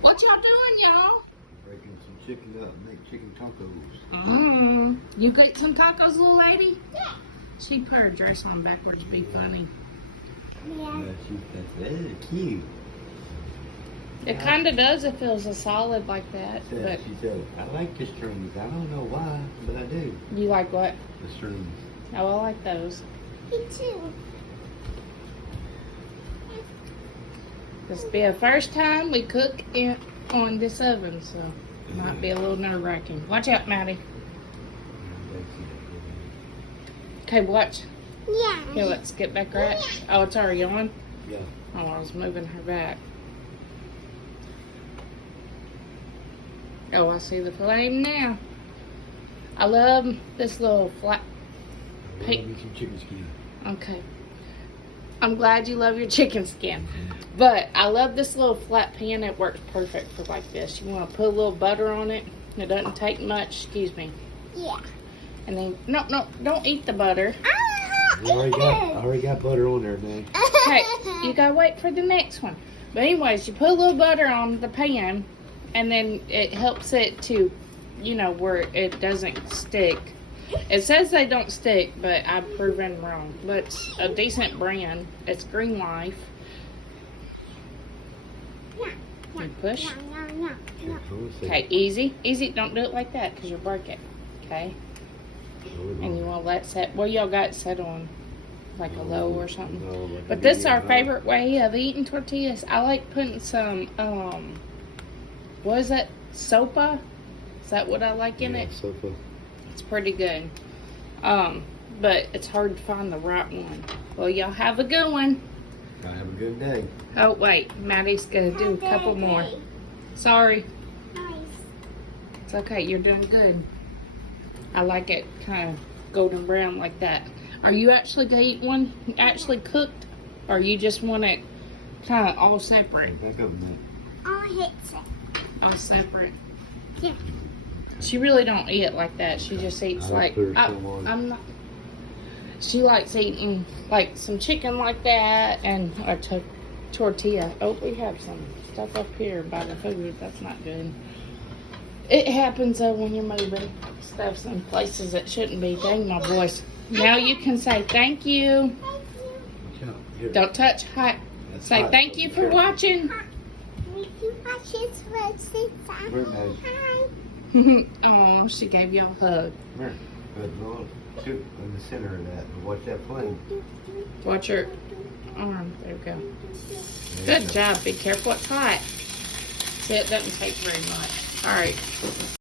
What y'all doing, y'all? Breaking some chicken up, make chicken tacos. You get some tacos, little lady? Yeah. She put her dress on backwards to be funny. Yeah, that's cute. It kind of does. It feels a solid like that. But She said, I like the strings. I don't know why, but I do. you like what? The strings. Oh, I like those. Me too. This will be the first time we cook on this oven, so it might be a little nerve-wracking. Watch out, Maddie. Okay, watch. Yeah. Here, let's get back right. Oh, it's already on? Yeah. Oh, I was moving her back. Oh, I see the flame now. I love this little flat. I love me some chicken skin. Okay. I'm glad you love your chicken skin. But I love this little flat pan. It works perfect for like this. You want to put a little butter on it. It doesn't take much. Excuse me. Yeah. And then, no, don't eat the butter. I already got butter on there, man. Okay, you gotta wait for the next one. But anyways, you put a little butter on the pan, and then it helps it to, you know, where it doesn't stick. It says they don't stick, but I've proven wrong. But it's a decent brand. It's Green Life. You push. Okay, easy. Easy. Don't do it like that because you'll break it. Okay? And you want to let it set. Well, y'all got it set on like a low or something. No, But this is our favorite way of eating tortillas. I like putting some, what is that? Sopa? Is that what I like in it? Sofa. It's pretty good. But it's hard to find the right one. Well, y'all have a good one. Y'all have a good day. Oh, wait. Maddie's going to do a couple more. Sorry. Nice. It's okay. You're doing good. I like it kind of golden brown like that. Are you actually going to eat one actually cooked? Or you just want it kind of all separate? Back up, man. All hits it. All separate. Yeah. She really don't eat it like that. She just eats like, I'm not. She likes eating like some chicken like that and a tortilla. Oh, we have some stuff up here by the food. That's not good. It happens though when you're moving. Stuff's in places it shouldn't be. Dang my voice. Now you can say thank you. Don't touch hot. Say thank you for watching. Thank you for watching. Hi. Oh, she gave you a hug. Come here. Good Lord. Shoot in the center of that. Watch that flame. Watch her arm. There we go. Good job. Be careful. It's hot. See, it doesn't take very much. All right.